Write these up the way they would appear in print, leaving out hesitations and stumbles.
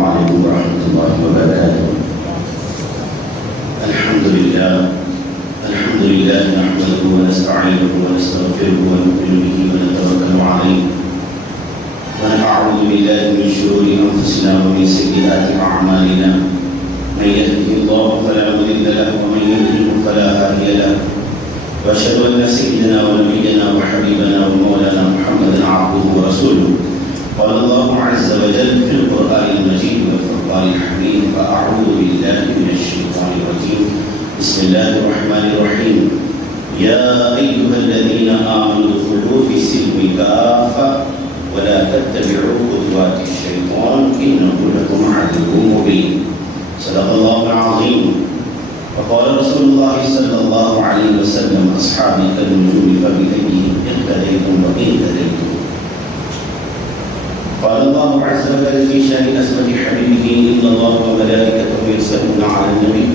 عليكم ورحمة الله وبركاته. الحمد لله نحمده ونستعينه ونستغفره ونؤمن به ونتوكل عليه ونعوذ بالله من شرور أنفسنا ومن سيئات أعمالنا. من يهده الله فلا مضل له ومن يضلل فلا هادي له. وأشهد أن سيدنا ونبينا وحبيبنا ومولانا محمدا عبده ورسوله. قال الله عز وجل في القرآن المجيد والفرقان الحميد: فأعوذ بالله من الشيطان الرجيم. بسم الله الرحمن الرحيم. يا أيها الذين آمنوا ادخلوا في السلم كافة ولا تتبعوا خطوات الشيطان إنه لكم عدو مبين. صدق الله العظيم. وقال رسول الله صلى الله عليه وسلم: أصحابي كالنجوم فبأيهم اقتديتم واهتديتم. قال الله عز وجل في شأن أسمة حبيبه: إن الله وملائكته يصلون على النبي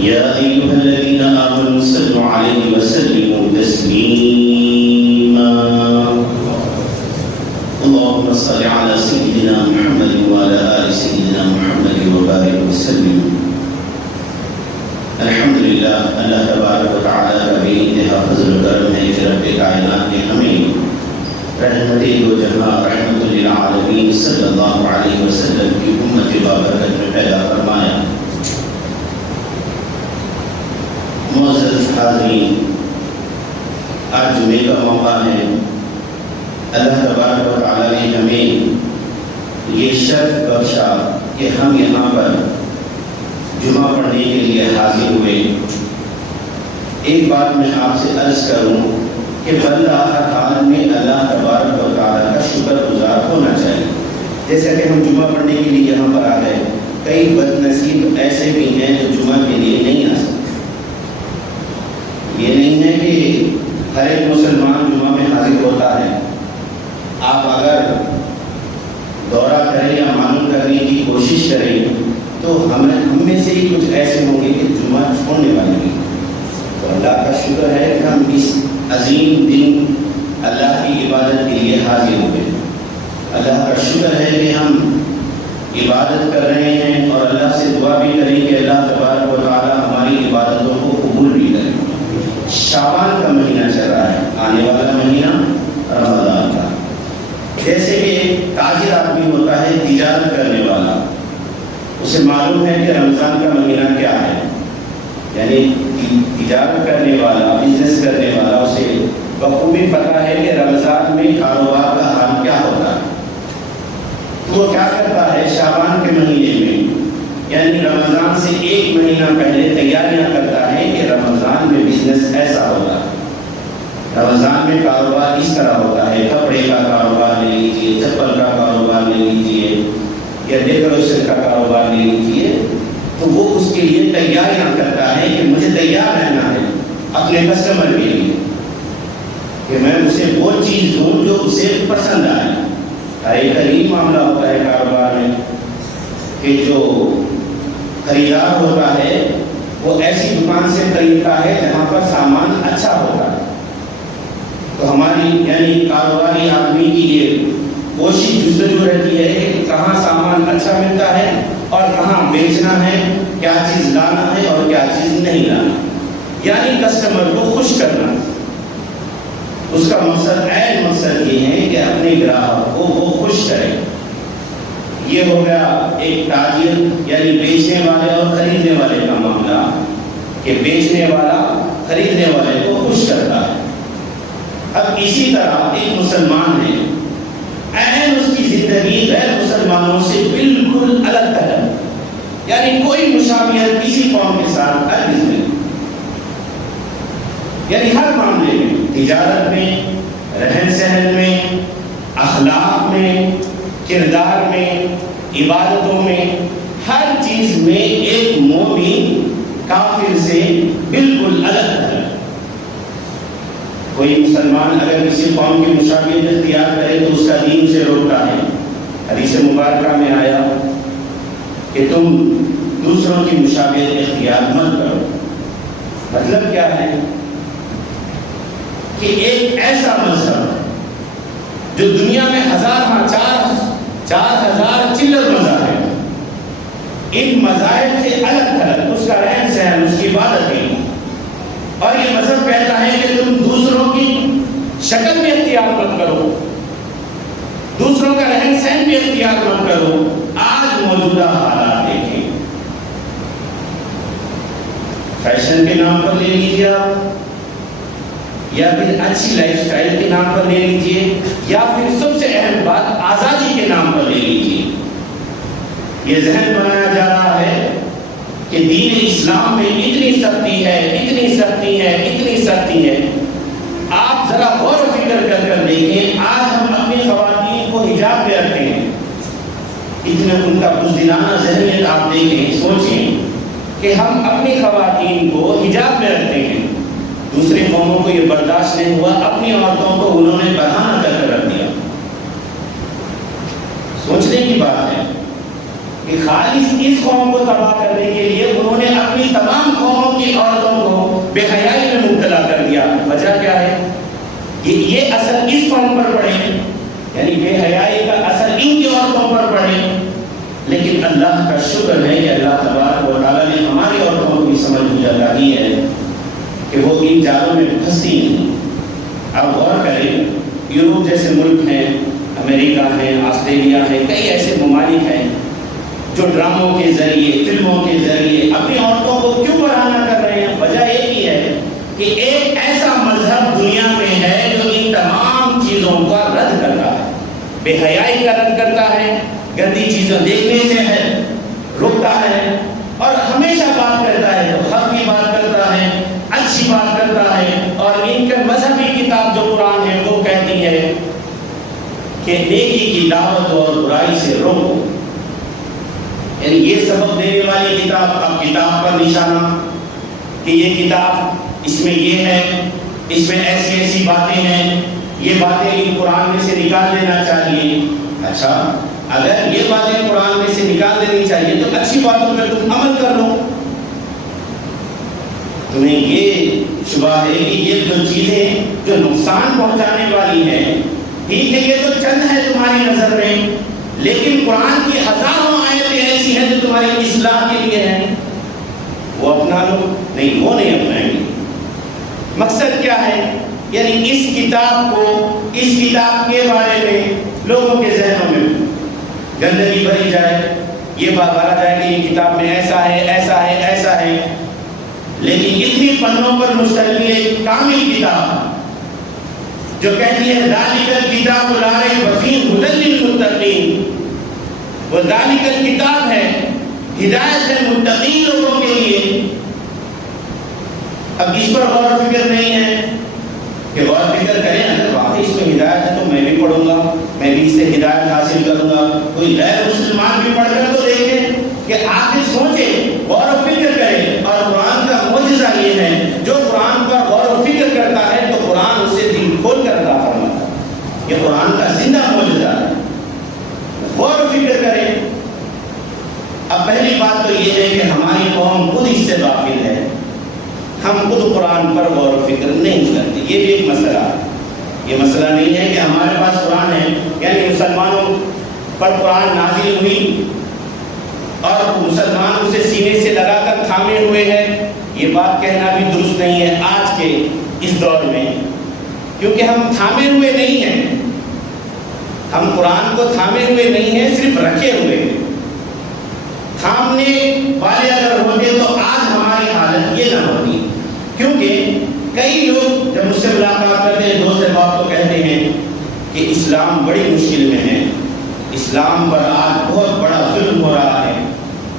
يا أيها الذين آمنوا صلوا عليه وسلموا تسليما. اللهم صل على سيدنا محمد وعلى آل سيدنا محمد وبارك وسلم. الحمدللہ، اللہ تبارک و تعالیٰ کا بے انتہا فضل و کرم ہے کہ رب کائنات نے ہمیں رحمت دو جہاں رحمت للعالمین صلی اللہ علیہ وسلم کی امت بابرکت میں پیدا فرمایا. معزز حاضرین، آج جمعے کا موقع ہے. اللہ تبارک و تعالیٰ نے ہمیں یہ شرف بخشا کہ ہم یہاں پر جمعہ پڑھنے کے لیے حاضر ہوئے. ایک بات میں آپ سے عرض کروں کہ بندہ ہر حال میں اللہ تبارک و تعالیٰ کا شکر گزار ہونا چاہیے. جیسا کہ ہم جمعہ پڑھنے کے لیے یہاں پر آ گئے، کئی بد نصیب ایسے بھی ہیں جو جمعہ کے لیے نہیں آ سکتے. یہ نہیں ہے کہ ہر ایک مسلمان جمعہ میں حاضر ہوتا ہے. آپ اگر دورہ کریں یا معلوم کرنے کی کوشش کریں تو ہم میں سے ہی کچھ ایسے ہوں گے کہ جمعہ چھوڑنے والے بھی. تو اللہ کا شکر ہے کہ ہم اس عظیم دن اللہ کی عبادت کے لیے حاضر ہوئے. اللہ کا شکر ہے کہ ہم عبادت کر رہے ہیں اور اللہ سے دعا بھی کریں کہ اللہ تبارک و تعالیٰ ہماری عبادتوں کو قبول بھی کرے. شعبان کا مہینہ چل رہا ہے، آنے والا مہینہ رمضان کا. جیسے کہ ایک تاجر آدمی ہوتا ہے، تجارت کرنے والا، اسے معلوم ہے کہ رمضان کا مہینہ کیا ہے. یعنی تجارت کرنے والا، بزنس کرنے والا، اسے بخوبی پتہ ہے کہ رمضان میں کاروبار کا حال کیا ہوتا ہے. تو وہ کیا کرتا ہے؟ شعبان کے مہینے میں، یعنی رمضان سے ایک مہینہ پہلے تیاریاں کرتا ہے کہ رمضان میں بزنس ایسا ہوگا، رمضان میں کاروبار اس طرح ہوتا ہے. کپڑے کا کاروبار لے لیجیے، چپل کا کاروبار لے لیجیے یا ڈیکوریشن کا کاروبار لے لیجیے. تو وہ اس کے لیے تیاریاں کرتا ہے کہ مجھے تیار رہنا ہے اپنے کسٹمر کے لیے، کہ میں اسے وہ چیز دوں جو اسے پسند آئے. ایک عجیب معاملہ ہوتا ہے کاروبار میں کہ جو خریدار ہوتا ہے وہ ایسی دکان سے خریدتا ہے جہاں پر سامان اچھا ہوتا ہے. تو ہماری یعنی کاروباری آدمی کی یہ کوشش جستجو رہتی ہے کہ کہاں سامان اچھا ملتا ہے اور کہاں بیچنا ہے، کیا چیز لانا ہے اور کیا چیز نہیں لانا، یعنی کسٹمر کو خوش کرنا. اس کا مقصد عین مقصد یہ ہے کہ اپنے گراہک کو وہ خوش کرے. یہ ہو گیا ایک تاجر یعنی بیچنے والے اور خریدنے والے کا معاملہ، کہ بیچنے والا خریدنے والے کو خوش کرتا ہے. اب اسی طرح ایک مسلمان ہے، عین اس کی زندگی غیر مسلمانوں سے بالکل الگ طرح، یعنی کوئی مشابہت کسی قوم کے ساتھ ہرگز نہیں. یعنی ہر معاملے میں، تجارت میں، رہن سہن میں، اخلاق میں، کردار میں، عبادتوں میں، ہر چیز میں ایک مومن کافر سے بالکل الگ ہے. کوئی مسلمان اگر کسی قوم کی مشابہت اختیار کرے تو اس کا دین اسے روکتا ہے. حدیث مبارکہ میں آیا کہ تم دوسروں کی مشابہت اختیار مت کرو. مطلب کیا ہے؟ کہ ایک ایسا مذہب جو دنیا میں 4,000 چلر مذہب ہے، ان مذاہب سے الگ تھلگ، اس کا رہن سہن، اس کی عبادتیں. اور یہ مذہب کہتا ہے کہ تم دوسروں کی شکل بھی اختیار مت کرو، دوسروں کا رہن سہن بھی اختیار مت کرو. آج موجودہ حالات دیکھیں، فیشن کے نام پر لے لیجیے آپ، یا پھر اچھی لائف سٹائل کے نام پر لے لیجیے، یا پھر سب سے اہم بات آزادی کے نام پر لے لیجیے. یہ ذہن بنایا جا رہا ہے کہ دین اسلام میں اتنی سختی ہے، اتنی سختی ہے، اتنی سختی ہے. آپ ذرا غور و فکر کر دیکھیں، آج ہم اپنی خواتین کو حجاب میں رکھتے ہیں. اتنا ان کا بزدلانہ ذہنیت آپ دیکھیں، سوچیں کہ ہم اپنی خواتین کو حجاب میں رکھتے ہیں. دوسری قوموں کو یہ برداشت نہیں ہوا، اپنی عورتوں کو انہوں نے بڑھانا کر رکھ دیا. سوچنے کی بات ہے کہ خالص اس قوم کو تباہ کرنے کے لیے انہوں نے اپنی تمام قوموں کی عورتوں کو بے حیائی میں مبتلا کر دیا. وجہ کیا ہے؟ یہ اثر اس قوم پر پڑے، یعنی بے حیائی کا اثر ان کی عورتوں پر پڑے. لیکن اللہ کا شکر ہے کہ اللہ تبارک و تعالیٰ نے ہماری عورتوں کو بھی سمجھ بجھا دی ہے کہ وہ ان جالوں میں پھنستی نہیں. آپ غور کریں، یورپ جیسے ملک ہیں، امریکہ ہیں، آسٹریلیا ہیں، کئی ایسے ممالک ہیں جو ڈراموں کے ذریعے، فلموں کے ذریعے اپنی عورتوں کو کیوں بڑھانا کر رہے ہیں؟ وجہ ایک ہی ہے کہ ایک ایسا مذہب دنیا میں ہے جو ان تمام چیزوں کا رد کرتا ہے، بے حیائی کا رد کرتا ہے، گندی چیزیں دیکھنے سے ہے روکتا ہے، اور ہمیشہ بات کرتا ہے، حق کی بات کرتا ہے، اچھی بات کرتا ہے. اور ان کا مذہبی کتاب جو قرآن ہے وہ کہتی ہے کہ نیکی کی دعوت اور برائی سے روکو. یعنی یہ سبق دینے والی کتاب، اب کتاب پر نشانہ کہ یہ کتاب، اس میں یہ ہے، اس میں ایسی ایسی باتیں ہیں، یہ باتیں ان قرآن میں سے نکال دینا چاہیے. اچھا، اگر یہ باتیں قرآن میں سے نکال دینی چاہیے تو اچھی باتوں پر تم عمل کر لو. تمہیں یہ شبہ ہے کہ یہ جو چیزیں جو نقصان پہنچانے والی ہیں، ٹھیک ہے یہ تو چند ہے تمہاری نظر میں، لیکن قرآن کی ہزاروں آیتیں ایسی ہیں جو تمہاری اصلاح کے لیے ہیں، وہ اپنا لو. نہیں، وہ نہیں اپنائیں گے. مقصد کیا ہے؟ یعنی اس کتاب کو، اس کتاب کے بارے میں لوگوں کے ذہنوں میں گندگی بھری جائے، یہ بات بھرا جائے کہ یہ کتاب میں ایسا ہے، ایسا ہے، ایسا ہے. لیکن اتنی پنوں پر مشتمل ایک کامل کتاب جو کہتی ہے ذالک الکتاب لا ریب فیہ ھدی للمتقین، وہ ذالک الکتاب ہے، ہدایت ہے متقین لوگوں کے لیے. اب اس پر غور و فکر نہیں ہے کہ غور و فکر کریں، اگر واقعی اس میں ہدایت ہے تو میں بھی پڑھوں گا، میں بھی اس سے ہدایت حاصل کروں گا. کوئی غیر مسلمان بھی پڑھ کر تو دیکھیں کہ آخر سوچیں، غور و فکر کریں. اور قرآن کا معجزہ یہ ہے، جو قرآن پر غور و فکر کرتا ہے تو قرآن اسے دل کھول کر عطا فرماتا ہے. یہ قرآن کا زندہ معجزہ ہے. غور و فکر کریں. اب پہلی بات تو یہ ہے کہ ہماری قوم خود اس سے غافل ہے، ہم خود قرآن پر غور و فکر نہیں کرتے. یہ بھی ایک مسئلہ ہے. یہ مسئلہ نہیں ہے کہ ہمارے پاس قرآن ہے، یعنی مسلمانوں پر قرآن نازل ہوئی اور مسلمان اسے سینے سے لگا کر تھامے ہوئے ہیں. یہ بات کہنا بھی درست نہیں ہے آج کے اس دور میں، کیونکہ ہم تھامے ہوئے نہیں ہیں. ہم قرآن کو تھامے ہوئے نہیں ہیں، صرف رکھے ہوئے ہیں. تھامنے والے اگر ہوتے تو آج ہماری حالت یہ نہ ہوتی. کیونکہ کئی لوگ جب مجھ سے ملاقات کرتے ہیں، دوست احباب کو کہتے ہیں کہ اسلام بڑی مشکل میں ہے، اسلام پر آج بہت بڑا ظلم ہو رہا ہے.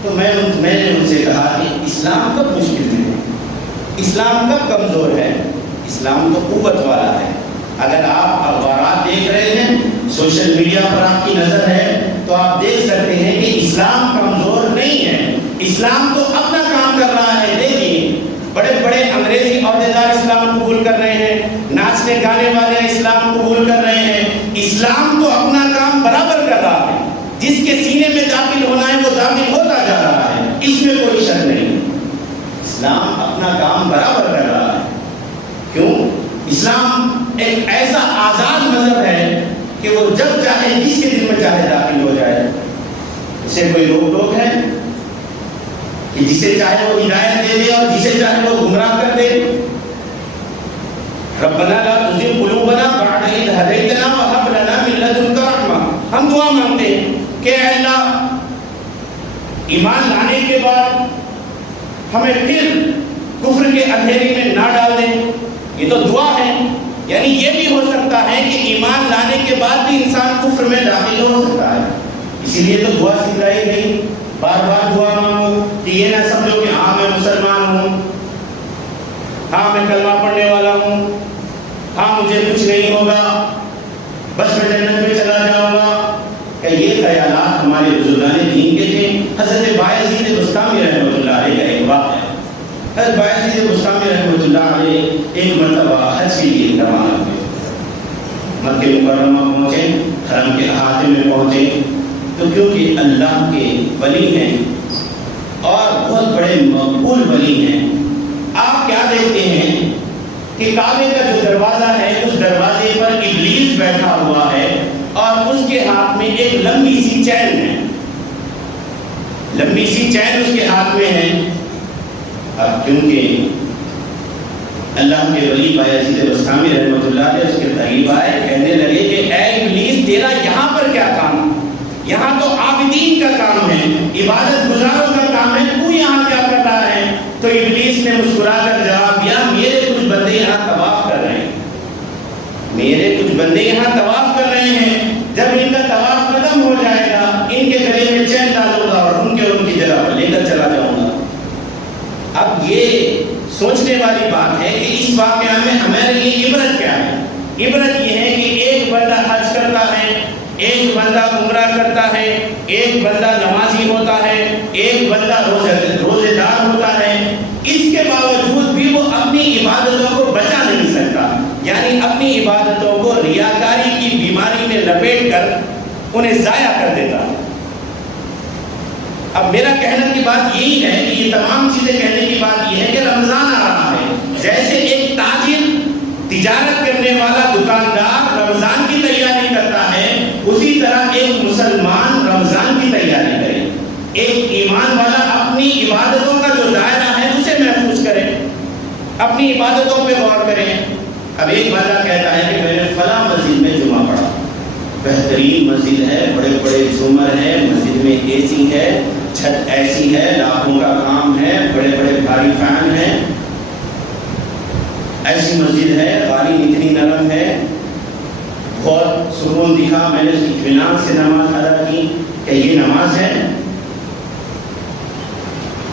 تو میں نے ان سے کہا کہ اسلام کب مشکل میں ہے؟ اسلام کب کمزور ہے؟ اسلام تو قوت والا ہے. اگر آپ اخبارات دیکھ رہے ہیں، سوشل میڈیا پر آپ کی نظر ہے، تو آپ دیکھ سکتے ہیں کہ اسلام کمزور نہیں ہے. اسلام تو اپنا کام کر رہا ہے. دیکھیے، بڑے بڑے انگریزی عہدیدار اسلام قبول کر رہے ہیں، ناچنے گانے والے اسلام قبول کر رہے ہیں. اسلام تو اپنا کام برابر کر رہا ہے. جس کے سینے میں داخل ہونا ہے وہ داخل ہوتا جا رہا ہے، اس میں کوئی شک نہیں. اسلام اپنا کام برابر کر رہا ہے. کیوں؟ اسلام ایک ایسا آزاد مذہب ہے کہ وہ جب چاہے، جس کے دل میں چاہے داخل ہو جائے. اسے کوئی روک ٹوک ہے؟ کہ جسے چاہے وہ ہدایت دے دے اور جسے چاہے وہ گمراہ کر دے. ربنا لا تزغ قلوبنا بعد إذ هديتنا وهب لنا من لدنك رحمة. ہم دعا مانگتے ہیں کہ اے اللہ ایمان لانے کے بعد ہمیں پھر کفر کے اندھیرے میں نہ ڈال دیں. یہ تو دعا ہے. یعنی یہ بھی ہو سکتا ہے کہ ایمان لانے کے بعد بھی انسان کفر میں داخل ہو سکتا ہے. اسی لیے تو دعا سکھلائی گئی. بار بار دعا مانگو کہ یہ نہ سمجھو کہ ہاں میں مسلمان ہوں, ہاں میں کلمہ پڑھنے والا ہوں, ہاں مجھے کچھ نہیں ہوگا, بس میں جنت میں چلا جاؤں گا. کہ یہ خیالات ہمارے بزرگان دین کے تھے. حضرت بایزید بسطامی رحمۃ اللہ علیہ کا ایک واقعہ ہے. حضرت بایزید بسطامی رحمۃ اللہ علیہ ایک مرتبہ حج کے لیے روانہ ہوئے. مکہ مکرمہ پہنچے, حرم کے احاطے میں پہنچے تو کیونکہ اللہ کے ولی ہیں اور بہت بڑے مقبول ولی ہیں, آپ کیا دیکھتے ہیں کہ کعبے کا جو دروازہ ہے اس دروازے پر ابلیس بیٹھا ہوا ہے اور اس کے ہاتھ میں ایک لمبی سی چین ہے. لمبی سی چین اس کے ہاتھ میں ہے. اب کیونکہ اللہ کے ولی بایزید بسطامی رحمۃ اللہ علیہ اس کے قریب آئے, کہنے لگے کہ اے ابلیس تیرا یہاں پر کیا کام؟ یہاں تو عابدین کا کام ہے, عبادت گزاروں کا کام ہے, تو یہاں کیا کر رہا ہے؟ تو ابلیس نے مسکرا کر جواب دیا, میرے کچھ بندے یہاں طواف کر رہے ہیں, میرے کچھ بندے یہاں طواف کر رہے ہیں. جب ان کا طواف ختم ہو جائے گا ان کے گلے میں چین ڈالوں گا اور ان کی جگہ پر لے کر چلا جاؤں گا. اب یہ سوچنے والی بات ہے کہ اس واقعہ میں ہمارے لیے عبرت کیا ہے؟ عبرت یہ ہے کہ ایک بندہ حج کرتا ہے, ایک بندہ عمرہ کرتا ہے, ایک بندہ نمازی ہوتا ہے, ایک بندہ روزے دار ہوتا ہے, اس کے باوجود بھی وہ اپنی عبادتوں کو بچا نہیں سکتا. یعنی اپنی عبادتوں کو ریاکاری کی بیماری میں لپیٹ کر انہیں ضائع کر دیتا. اب میرا کہنے کی بات یہی ہے کہ یہ تمام چیزیں کہنے کی بات یہ ہے کہ رمضان آ رہا ہے. جیسے ایک تاجر تجارت کرنے والا دکاندار رمضان کی تیاری کرتا ہے, اسی طرح ایک مسلمان رمضان کی تیاری کرے. ایک ایمان والا اپنی عبادتوں کا جو دائرہ ہے اسے محفوظ کرے, اپنی عبادتوں پہ غور کرے. اب ایک بندہ کہتا ہے کہ میں نے فلاں مسجد میں جمعہ پڑھا, بہترین مسجد ہے, بڑے بڑے جھومر ہیں, مسجد میں اے سی ہے, چھت ایسی ہے, لاکھوں کا کام ہے, بڑے بڑے بھاری فین ہیں, ایسی مسجد ہے, قالین اتنی نرم ہے, بہت سکون دکھا, میں نے اطمینان سے نماز ادا کی. کہ یہ نماز ہے؟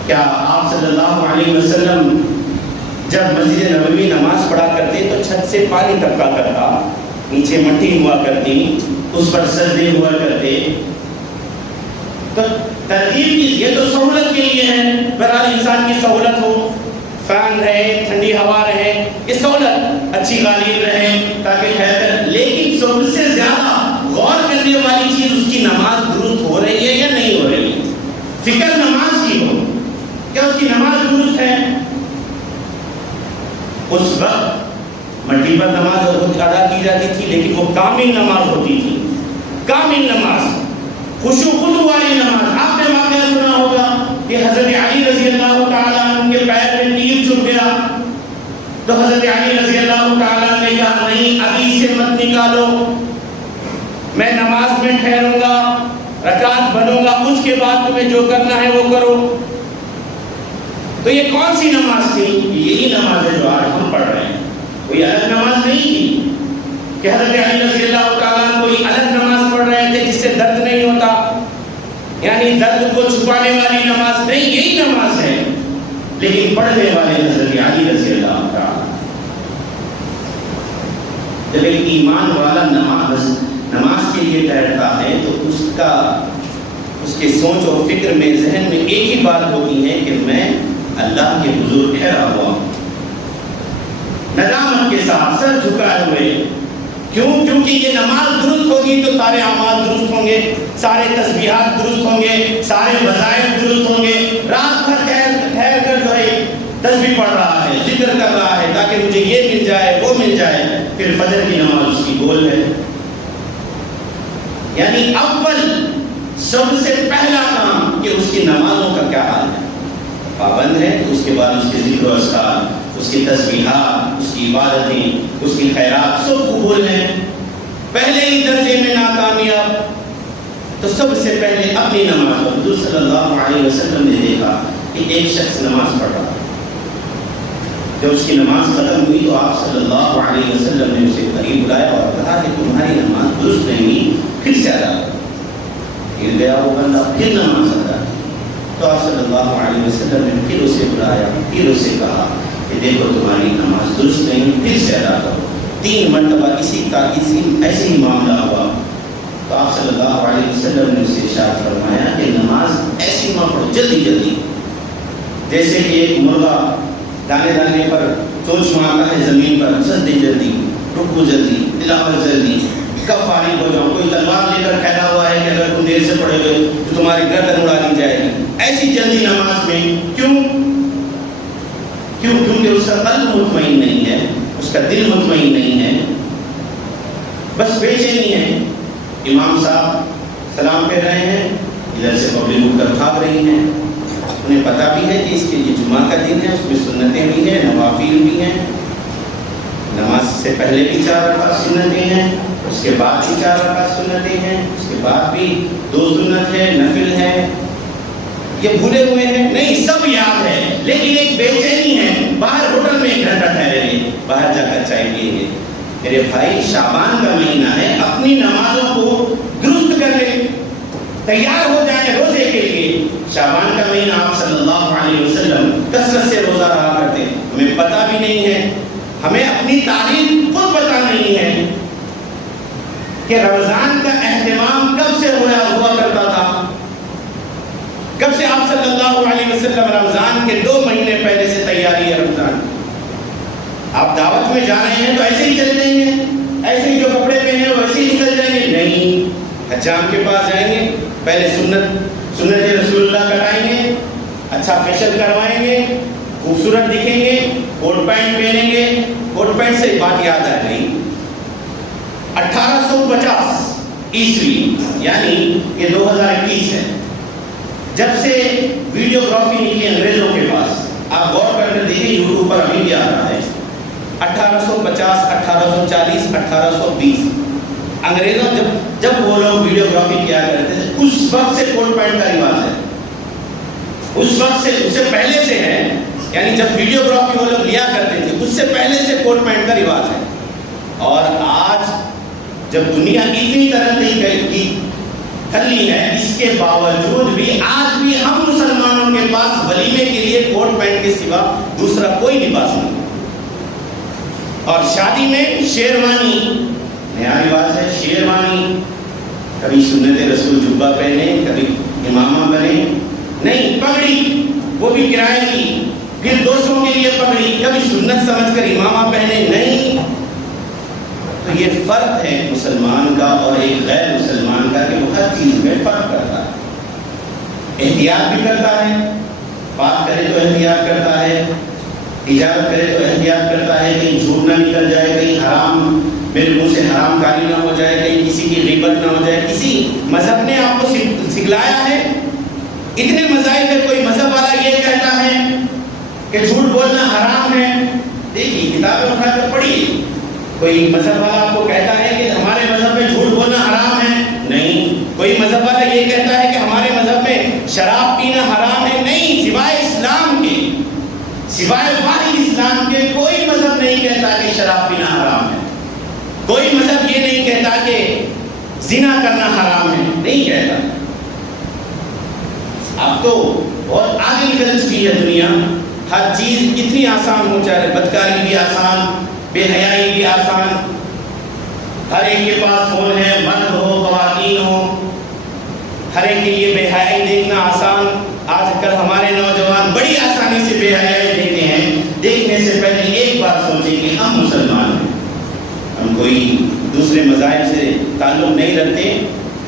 کیا آپ صلی اللہ علیہ وسلم جب مسجد نبوی نماز پڑھا کرتے تو چھت سے پانی ٹپکا کرتا, نیچے مٹی ہوا کرتی, اس پر سجدے ہوا کرتے. تو ترغیب یہ تو سہولت کے لیے ہے, بہرحال انسان کی سہولت ہو, فین رہے, ٹھنڈی ہوا رہے, یہ سہولت, اچھی قالین رہے تاکہ ٹھہر. لیکن سب سے زیادہ غور کرنے والی چیز اس کی نماز درست ہو رہی ہے یا نہیں ہو رہی ہے. فکر نماز کی ہو, کیا اس کی نماز درست ہے؟ اس وقت مٹی پر نماز ادا کی جاتی تھی لیکن وہ کامل نماز ہوتی تھی, کامل نماز, خشوع خضوع والی نماز. آپ نے واقعہ سنا ہوگا کہ حضرت علی رضی اللہ تعالیٰ عنہ کے پیر میں تیر چبھ گیا تو حضرت علی رضی اللہ تعالیٰ نے کہا نہیں, ابھی سے مت نکالو, میں نماز میں ٹھہروں گا, رکعت بنوں گا, اس کے بعد تمہیں جو کرنا ہے وہ کرو. تو یہ کون سی نماز تھی؟ یہی نماز ہے جو آج ہم پڑھ رہے ہیں. کوئی الگ نماز نہیں تھی کہ حضرت علی رضی اللہ تعالیٰ کوئی الگ نماز پڑھ رہے تھے جس سے درد نہیں ہوتا, یعنی درد کو چھپانے والی نماز نہیں, یہی نماز ہے. لیکن پڑھنے والے حضرت علی رضی اللہ تعالیٰ. جب ایک ایمان والا نماز کے لیے ٹھہرتا ہے تو اس کے سوچ اور فکر میں, ذہن میں ایک ہی بات ہوتی ہے کہ میں اللہ کے حضور ٹھہرا ہوا, ندامت کے ساتھ سر جھکائے ہوئے. کیوں؟ کیونکہ یہ نماز درست ہوگی تو سارے اعمال درست ہوں گے, سارے تسبیحات درست ہوں گے, سارے وظائف درست ہوں گے. رات بھر ٹھہر کر جو ہے تسبیح پڑھ رہا ہے, ذکر کر رہا ہے تاکہ مجھے یہ مل جائے وہ مل جائے, پھر فجر کی نماز اس کی گول ہے. یعنی اول سب سے پہلا کام کہ اس کی نمازوں کا کیا حال ہے. پابند ہے تو اس کے بعد اس کے ذکر و اذکار، اس کی تسبیحات، اس کی عبادتیں، اس کی خیرات سب قبول ہیں. پہلے ہی درجے میں ناکامیاب تو سب سے پہلے اپنی نماز. حضور صلی اللہ علیہ وسلم نے دیکھا کہ ایک شخص نماز پڑھ رہا. جب اس کی نماز ختم ہوئی تو آپ صلی اللہ علیہ وسلم نے اسے قریب بلایا اور کہا کہ تمہاری نماز درست نہیں، پھر سے ادا کرو. گر گیا وہ بندہ، پھر نماز ادا کی. تو آپ صلی اللہ علیہ وسلم نے پھر اسے بلایا، پھر اسے کہا کہ دیکھو تمہاری نماز درست نہیں، پھر سے ادا کرو. 3 مرتبہ ایسے ہی معاملہ ہوا. تو آپ صلی اللہ علیہ وسلم نے اسے ارشاد فرمایا کہ نماز ایسی نہ پڑھو جلدی جلدی، جیسے کہ ایک مرغا دانے دانے پر چونچ مارتا ہے زمین پر، جلدی جلدی رکو، جلدی تلاوت، جلدی کب فارغ ہو جاؤ. کوئی تلوار لے کر کھڑا ہوا ہے کہ اگر تم دیر سے پڑھے ہوئے تو تمہاری گردن اڑا دی جائے گی. ایسی جلدی نماز میں کیونکہ اس کا قلب مطمئن نہیں ہے، اس کا دل مطمئن نہیں ہے، بس بے چینی ہے. امام صاحب سلام پہ رہے ہیں، ادھر سے پبلک اٹھ کر بھاگ رہی ہیں. انہیں پتا بھی ہے کہ اس کے لیے جمعہ کا دن ہے، اس میں سنتیں بھی ہیں، نوافل بھی ہیں. نماز سے پہلے بھی 4 رکعت سنتیں ہیں، اس کے بعد بھی 4 رکعت سنتیں ہیں، اس کے بعد بھی 2 سنت ہے، نفل ہے. یہ بھولے ہوئے ہیں؟ نہیں، سب یاد ہے، لیکن ایک بے چینی ہے. باہر ہوٹل میں 1 گھنٹہ ٹھہرے گے، باہر جا کر چائے پیئیں گے. میرے بھائی، شعبان کا مہینہ ہے، اپنی نمازوں کو درست کر لیں، تیار ہو جائیں روزے کے لیے. شعبان کا مہینہ آپ صلی اللہ علیہ وسلم کثرت سے روزہ رہا کرتے. ہمیں پتہ بھی نہیں ہے، ہمیں اپنی تاریخ خود پتہ نہیں ہے کہ رمضان کا اہتمام کب سے ہوا کرتا تھا، کب سے آپ صلی اللہ علیہ وسلم رمضان کے 2 مہینے پہلے سے تیاری ہے. رمضان آپ دعوت میں جا رہے ہیں تو ایسے ہی چل جائیں گے، ایسے ہی جو کپڑے پہنے ہیں ویسے ہی نکل جائیں گے؟ نہیں، حجام کے پاس جائیں گے، پہلے سنت رسول اللہ کرائیں گے، اچھا فیشن کروائیں گے، خوبصورت دکھیں گے، کوٹ پینٹ پہنیں گے. کوٹ پینٹ سے بات یاد آ گئی، 1850 عیسوی یعنی یہ 2021 ہے، جب سے ویڈیوگرافی نکلی انگریزوں کے پاس. آپ غور کر کے دیکھیں، یوٹیوب پر ابھی بھی آ رہا ہے. 1850 1840 1820 انگریزوں جب وہ لوگ ویڈیوگرافی کیا کرتے تھے، اس وقت سے کوٹ پینٹ کا رواج ہے. اس وقت سے، اس سے پہلے سے ہے، یعنی جب ویڈیوگرافی وہ لوگ لیا کرتے تھے اس سے پہلے سے کوٹ پینٹ کا رواج ہے. اور آج جب دنیا اتنی ترقی کر لی ہے، اس کے باوجود بھی آج بھی ہم مسلمانوں کے پاس ولیمے کے لیے کوٹ پینٹ کے سوا دوسرا کوئی لباس نہیں. اور شادی میں شیروانی نیا رواج ہے. شیروانی، کبھی سنت رسول جبہ پہنے، کبھی امامہ بنے. نہیں، پگڑی وہ بھی کرائے کی، پھر دوستوں کے لیے پگڑی، کبھی سنت سمجھ کر امامہ پہنے. نہیں، تو یہ فرق ہے مسلمان کا اور ایک غیر مسلمان کا کہ وہ ہر چیز میں فرق کرتا ہے. احتیاط بھی کرتا ہے، بات کرے تو احتیاط کرتا ہے، تجارت کرے تو احتیاط کرتا ہے، کہیں جھوٹ نہ نکل جائے، کہیں حرام میرے منہ سے حرام کاری نہ ہو جائے، کہیں کسی کی غیبت نہ ہو جائے. کسی مذہب نے آپ کو سکھلایا ہے؟ اتنے مذاہب میں کوئی مذہب والا یہ کہتا ہے کہ جھوٹ بولنا حرام ہے؟ دیکھیے کتابیں اٹھا کر پڑھیے. کوئی مذہب والا آپ کو کہتا ہے کہ ہمارے مذہب میں جھوٹ بولنا حرام ہے؟ نہیں. کوئی مذہب والا یہ کہتا ہے کہ ہمارے مذہب میں شراب پینا حرام ہے؟ نہیں. سوائے اسلام کے، سوائے واحد اسلام کے کوئی مذہب نہیں کہتا کہ شراب پینا حرام ہے. کوئی مذہب یہ نہیں کہتا کہ زنا کرنا حرام ہے، نہیں کہتا. اب تو بہت آگے نکل چکی ہے دنیا، ہر چیز اتنی آسان ہو چاہے، بدکاری بھی آسان، بے حیائی بھی آسان، ہر ایک کے پاس فون ہے، مرد ہو خواتین ہو، ہر ایک کے لیے بے حیائی دیکھنا آسان. آج کل ہمارے نوجوان بڑی آسانی سے بے حیائی دیکھتے ہیں. دیکھنے سے پہلے ایک بات سوچیں کہ ہم مسلمان ہیں، ہم کوئی دوسرے مذاہب سے تعلق نہیں رکھتے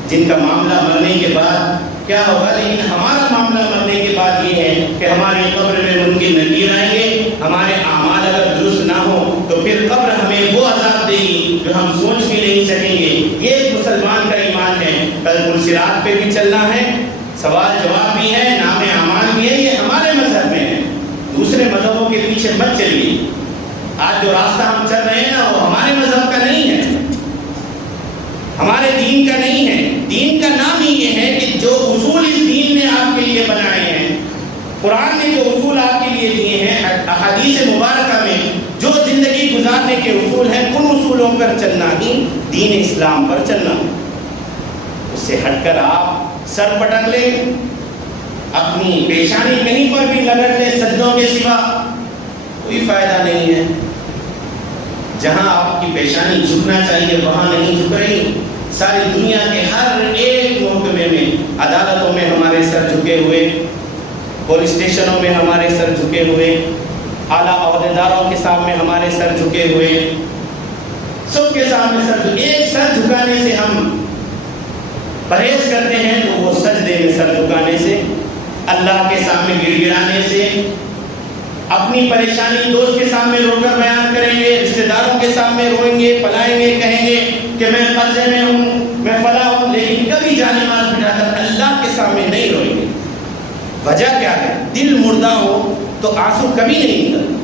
جن کا معاملہ مرنے کے بعد کیا ہوگا. لیکن ہمارا معاملہ مرنے کے بعد یہ ہے کہ ہماری قبر میں منکر نکیر آئیں گے. ہمارے اعمال اگر درست نہ ہو تو پھر قبر ہمیں وہ عذاب دے گی جو ہم سوچ بھی نہیں سکیں گے. یہ ایک مسلمان کا ایمان ہے. کل پل صراط پہ بھی چلنا ہے، سوال جواب بھی ہے، نام اعمال بھی ہے. یہ ہمارے مذہب میں ہے. پیچھے مت چلیے. آج جو راستہ ہم چل رہے ہیں نا وہ ہمارے مذہب کا نہیں ہے, ہمارے دین کا نہیں ہے. دین کا نام ہی یہ ہے کہ جو اصول اس دین نے آپ کے لیے بنائے ہیں, قرآن نے جو اصول آپ کے لیے دیے ہیں, احادیث مبارکہ میں جو زندگی گزارنے کے اصول ہیں, ان اصولوں پر چلنا ہی دین اسلام پر چلنا. اس سے ہٹ کر آپ سر پٹک لیں, اپنی پیشانی کہیں پر بھی لگڑ لیں سجدوں کے سوا, کوئی فائدہ نہیں ہے. جہاں آپ کی پیشانی جھکنا چاہیے وہاں نہیں جھک رہی. ساری دنیا کے ہر ایک محکمے میں, عدالتوں میں ہمارے سر جھکے ہوئے, پولیس اسٹیشنوں میں ہمارے سر جھکے ہوئے, اعلیٰ عہدیداروں کے سامنے ہمارے سر جھکے ہوئے, سب کے سامنے سر جھکے. ایک سر جھکانے سے ہم پرہیز کرتے ہیں تو وہ سجدے میں سر جھکانے سے, اللہ کے سامنے گڑ گڑانے سے, اپنی پریشانی دوست کے سامنے رو کر بیان کریں گے, رشتہ داروں کے سامنے روئیں گے, پلائیں گے, کہیں گے کہ میں قرضے میں ہوں, میں فلاں ہوں, لیکن کبھی جان نماز بٹھا کر اللہ کے سامنے نہیں روئیں گے. وجہ کیا ہے؟ دل مردہ ہو تو آنسو کبھی نہیں نکلتے.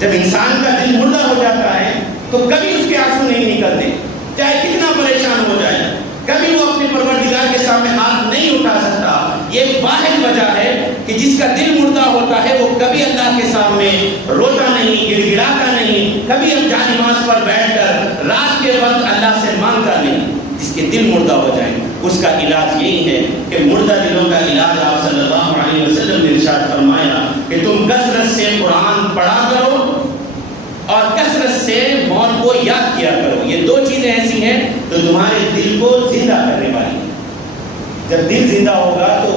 جب انسان کا دل مردہ ہو جاتا ہے تو کبھی اس کے آنسو نہیں نکلتے, چاہے کتنا پریشان ہو جائے, کبھی وہ اپنے پروردگار کے سامنے ہاتھ نہیں اٹھا سکتا. یہ ایک واحد وجہ ہے کہ جس کا دل مردہ ہوتا ہے وہ کبھی اللہ کے سامنے روتا نہیں, گڑ گڑاتا نہیں, کبھی اب جان نماز پر بیٹھ کر رات کے وقت اللہ سے مانگتا نہیں. جس کے دل مردہ ہو جائیں اس کا علاج یہی ہے کہ مردہ دلوں کا علاج آپ صلی اللہ علیہ وسلم نے ارشاد فرمایا کہ تم کثرت سے قرآن پڑھا کرو اور کثرت سے موت کو یاد کیا کرو. یہ دو چیزیں ایسی ہیں جو تمہارے دل کو زندہ کرنے والی ہیں. جب دل زندہ ہوگا تو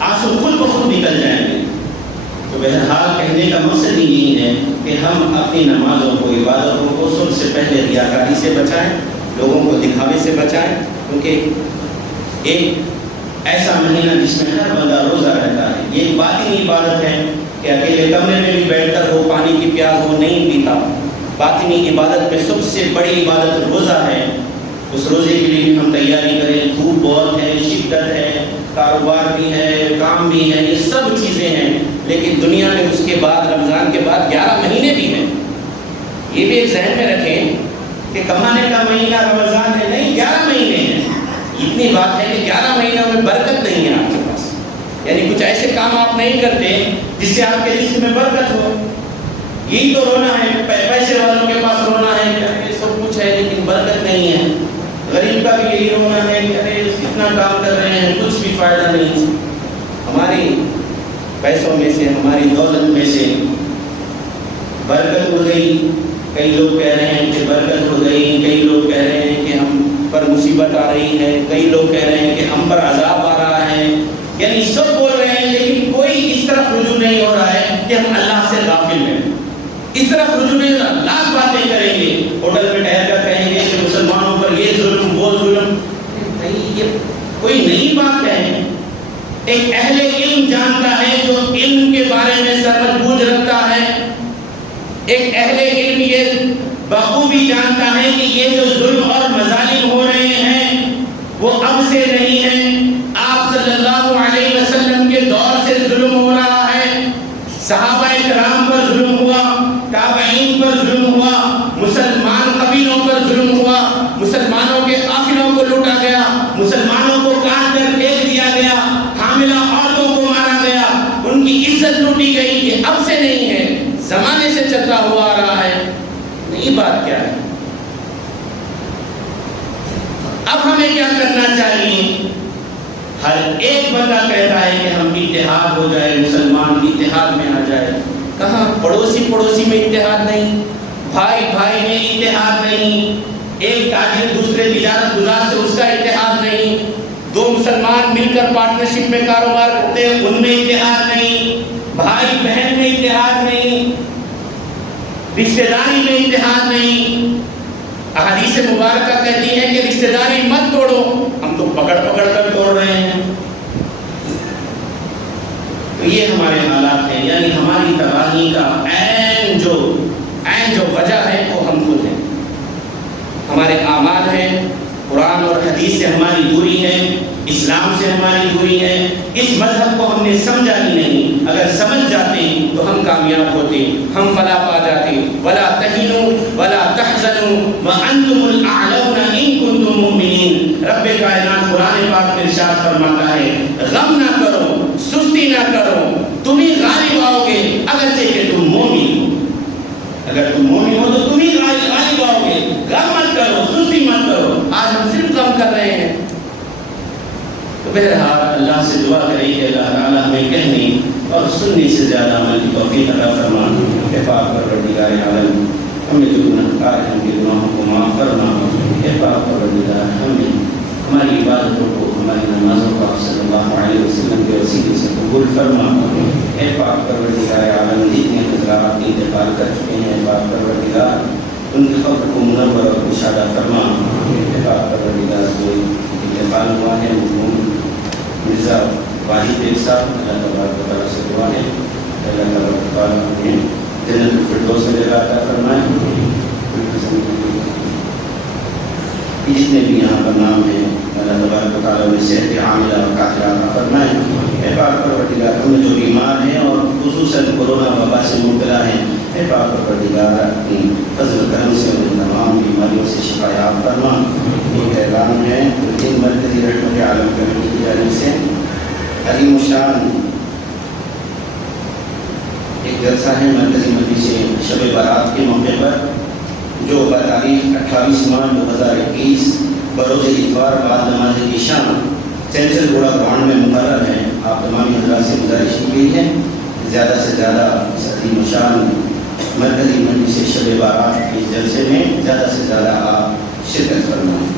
آنسو خود بخود نکل جائیں گے. تو بہرحال کہنے کا مقصد یہی ہے کہ ہم اپنی نمازوں کو, عبادتوں کو سب سے پہلے ریاکاری سے بچائیں, لوگوں کو دکھاوے سے بچائیں. کیونکہ ایک ایسا مہینہ جس میں ہر بندہ روزہ رہتا ہے, یہ باطنی عبادت ہے کہ اکیلے کمرے میں بھی بیٹھ کر وہ پانی کی پیاس وہ نہیں پیتا. باطنی عبادت میں سب سے بڑی عبادت روزہ ہے. اس روزے کے لیے بھی ہم تیاری کریں. دھوپ بہت ہے, شدت ہے, کاروبار بھی ہے, کام بھی ہے, یہ سب چیزیں ہیں. لیکن دنیا میں اس کے بعد رمضان کے بعد 11 مہینے بھی ہیں. یہ بھی ایک ذہن میں رکھیں کہ کمانے کا مہینہ رمضان ہے نہیں, 11 مہینے ہیں. اتنی بات ہے کہ 11 مہینوں میں برکت نہیں ہے آپ کے پاس. یعنی کچھ ایسے کام آپ نہیں کرتے جس سے آپ کے رزق میں برکت ہو. یہی تو رونا ہے, پیسے والوں کے پاس رونا ہے کہ ارے سب کچھ ہے لیکن برکت نہیں ہے. غریب کا بھی یہی رونا ہے کہ ارے اتنا کام کر رہے ہیں کچھ بھی فائدہ نہیں. ہماری پیسوں میں سے, ہماری دولت میں سے برکت ہو گئی. کئی لوگ کہہ رہے ہیں کہ برکت ہو گئی, کئی لوگ کہہ رہے ہیں کہ ہم پر مصیبت آ رہی ہے, کئی لوگ کہہ رہے ہیں کہ ہم پر عذاب آ رہا ہے. یعنی سب بول رہے ہیں لیکن کوئی اس طرف رجوع نہیں ہو رہا ہے کہ ہم اللہ سے غافل ہیں. اس طرف رجوع نہیں, لاکھ باتیں کریں گے, ہوٹل میں ٹھہر کر کہیں گے کہ مسلمانوں پر یہ ظلم وہ ظلم. نہیں, یہ کوئی نئی بات ہے. ایک اہل علم جانتا ہے جو علم کے بارے میں سرحد بوجھ رکھتا ہے. ایک اہل علم یہ بخوبی جانتا ہے کہ یہ جو ظلم اور مظالم ہو رہے ہیں وہ اب سے نہیں ہیں. آپ صلی اللہ علیہ وسلم کے دور سے ظلم ہو رہا ہے. صحابہ کرام پر ظلم ہوا, تابعین پر ظلم ہوا, مسلمان قبیلوں پر ظلم ہوا, مسلمانوں کے قافلوں کو لوٹا گیا, مسلمانوں کو کاٹ کر پھینک دیا گیا, حاملہ عورتوں کو مارا گیا, ان کی عزت لوٹی گئی. یہ اب سے نہیں ہے, زمانے سے چلتا ہوا آ رہا ہے. نئی بات کیا ہے؟ اب ہمیں کیا کرنا چاہیے؟ ہر ایک بندہ کہتا ہے کہ ہم اتحاد ہو جائے, مسلمان اتحاد میں آ جائے. کہاں؟ پڑوسی میں اتحاد نہیں, بھائی میں اتحاد نہیں, ایک تاجر دوسرے تجارت گزار سے اس کا اتحاد نہیں, دو مسلمان مل کر پارٹنرشپ میں کاروبار کرتے ہیں ان میں اتحاد نہیں, بھائی بہن میں اتحاد نہیں, رشتہ داری میں اتحاد نہیں. احادیث مبارکہ کہتی ہے کہ رشتہ داری مت توڑو, ہم تو پکڑ کر توڑ رہے ہیں. تو یہ ہمارے حالات ہیں. یعنی ہماری تباہی کا عین جو وجہ ہے وہ ہم خود ہیں. ہمارے اعمال ہیں. قرآن قرآن اور حدیث سے ہماری دوری ہے، اسلام سے ہماری دوری ہے، اس مذہب کو ہم نے سمجھا ہی نہیں۔ اگر سمجھ جاتے تو ہم کامیاب ہوتے، ہم فلاح پا جاتے۔ ولا تہنوا ولا تحزنوا وانتم الاعلون ان کنتم مؤمنین۔ رب کائنات قرآن پاک میں ارشاد فرماتا ہے غم نہ کرو، سستی نہ کرو، تم ہی غالب آؤ گے اگرچہ کہ تم مومن ہو۔ اگر تم مومن ہو تو تم ہی غالب آؤ گے، غم مت کرو، سستی مت کرو۔ آج ہم صرف غم کر رہے ہیں۔ تو بہرحال اللہ سے دعا کریں کہ اللہ تعالیٰ ہمیں کہنے اور سننے سے زیادہ عمل کی توفیق عطا فرما۔ اے پاک پروردگار عالم، ہمیں جو گنہگار ہیں ان کے گناہوں کو معاف فرما۔ اے پاک پروردگار، ہمیں ہماری عبادتوں کو، ہماری نمازوں کو آپ صلی اللہ علیہ وسلم کے وسیلے سے قبول فرما۔ اے پاک پروردگار عالم، جتنے حضرات انتقال کر چکے ہیں اے پاک پروردگار ان کی قبر کو منور اور کشادہ فرما۔ اے پاک پروردگار، کوئی انتقال ہوا ہے مرزا واحد ایک صاحب، اللہ تبارک و تعالیٰ سے دعا ہے اللہ تبارک و تعالیٰ انہیں جنت الفردوس میں جگہ عطا فرمائے۔ جتنے بھی یہاں پر نام ہیں اللہ تبارک و تعالیٰ انہیں صحت عاملہ اور قاطعہ عطا فرمائے۔ اے پاک پروردگار، ہم جو بیمار ہیں اور خصوصاً کورونا وبا سے مبتلا ہیں، اے پاک پروردگار اپنی فضل و کرم سے انہیں تمام بیماریوں سے شفا یاب فرما۔ ایک اعلان ہے ان مرکزی رحمت عالم کمیٹی کی جانب سے عظیم الشان ایک جلسہ ہے مرکزی مجلس شب بارات کے موقع پر، جو بتاریخ 28 مارچ 2021 بروز اتوار بعد نماز عشاء چنچل گوڑا گراؤنڈ میں مقرر ہے۔ آپ تمام حضرات سے گزارش کی گئی ہے زیادہ سے زیادہ اس عظیم الشان مرکزی مجلس شب بارات کے جلسے میں زیادہ سے زیادہ آپ شرکت فرمائیں۔